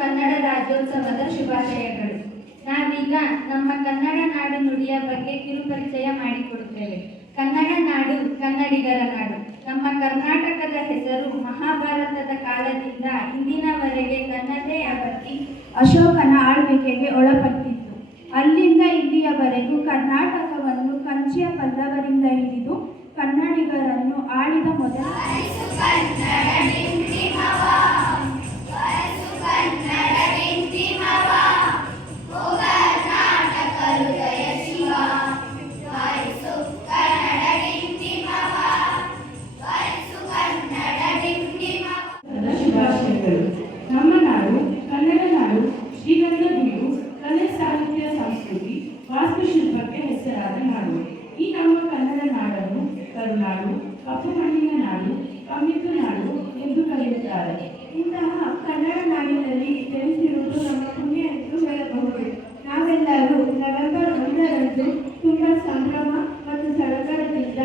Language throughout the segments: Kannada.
ಕನ್ನಡ ರಾಜ್ಯೋತ್ಸವದ ಶುಭಾಶಯಗಳು. ನಾವೀಗ ನಮ್ಮ ಕನ್ನಡ ನಾಡು ನುಡಿಯ ಬಗ್ಗೆ ಕಿರುಪರಿಚಯ ಮಾಡಿಕೊಡುತ್ತೇವೆ. ಕನ್ನಡ ನಾಡು ಕನ್ನಡಿಗರ ನಾಡು. ನಮ್ಮ ಕರ್ನಾಟಕದ ಹೆಸರು ಮಹಾಭಾರತದ ಕಾಲದಿಂದ ಇಂದಿನವರೆಗೆ ತನ್ನದೇ ಅವಧಿ ಅಶೋಕನ ಆಳ್ವಿಕೆಗೆ ಒಳಪಟ್ಟಿತ್ತು. ಅಲ್ಲಿಂದ ಇಲ್ಲಿಯವರೆಗೂ ಕರ್ನಾಟಕವನ್ನು ಕಂಚಿಯ ಪಲ್ಲವರಿಂದ ಹಿಡಿದು ಕನ್ನಡಿಗರನ್ನು ಆಳಿದ ಮೊದಲ ನಮ್ಮ ನಾಡು ಕನ್ನಡ ನಾಡು ಶ್ರೀಗಂಧ ಬೀಡು, ಕಲೆ, ಸಾಹಿತ್ಯ, ಸಂಸ್ಕೃತಿ, ವಾಸ್ತುಶಿಲ್ಪಕ್ಕೆ ಹೆಸರಾದ ನಾಡು. ಈ ನಮ್ಮ ಕನ್ನಡ ನಾಡನ್ನು ಕರುನಾಡು, ಕಪ್ಪು ಮಣ್ಣಿನ ನಾಡು, ಕಮ್ಮಿತು ನಾಡು ಎಂದು ಕರೆಯುತ್ತಾರೆ. ಇಂತಹ ಕನ್ನಡ ನಾಡಿನಲ್ಲಿ ಜನಿಸಿರುವುದು ನಮ್ಮ ಪುಣ್ಯ ಎಂದು ಹೇಳಬಹುದು. ನಾವೆಲ್ಲರೂ ನವೆಂಬರ್ 1ರಂದು ತುಂಬ ಸಂಭ್ರಮ ಮತ್ತು ಸಡಗರದಿಂದ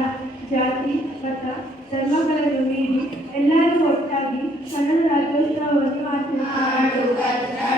ಜಾತಿ, ಮತ, ಧರ್ಮಗಳನ್ನು ಮೀರಿ ಎಲ್ಲರೂ ಒಟ್ಟಾಗಿ ಕನ್ನಡ ರಾಜ್ಯೋತ್ಸವವನ್ನು ಆಚರಿಸುತ್ತಾರೆ.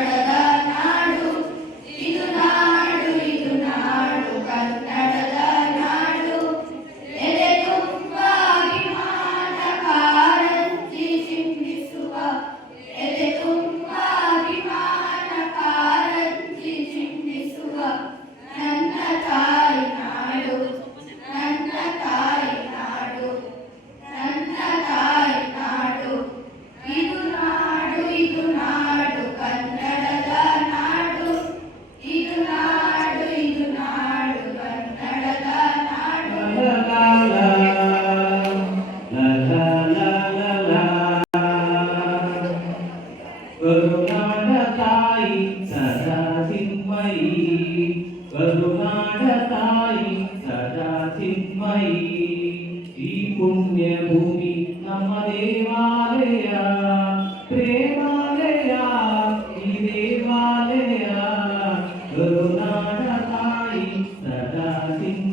ಕರುನಾಡ ತಾಯಿ ಸದಾ ಚಿನ್ಮಯಿ, ಕರುನಾಡ ತಾಯಿ ಸದಾ ಚಿನ್ಮಯಿ. ಈ ಪುಣ್ಯ ಭೂಮಿ ನಮ್ಮ ದೇವಾಲಯ, ಪ್ರೇಮಾಲಯ ಈ ದೇವಾಲಯ. ಕರುನಾಡ ತಾಯಿ ಸದಾ ಚಿನ್ಮಯಿ.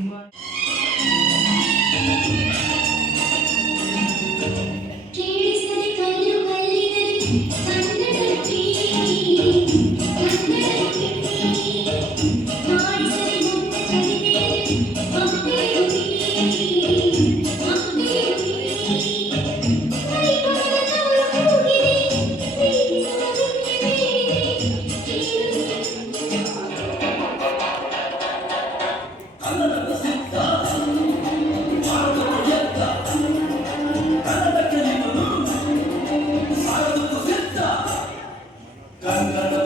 Kanda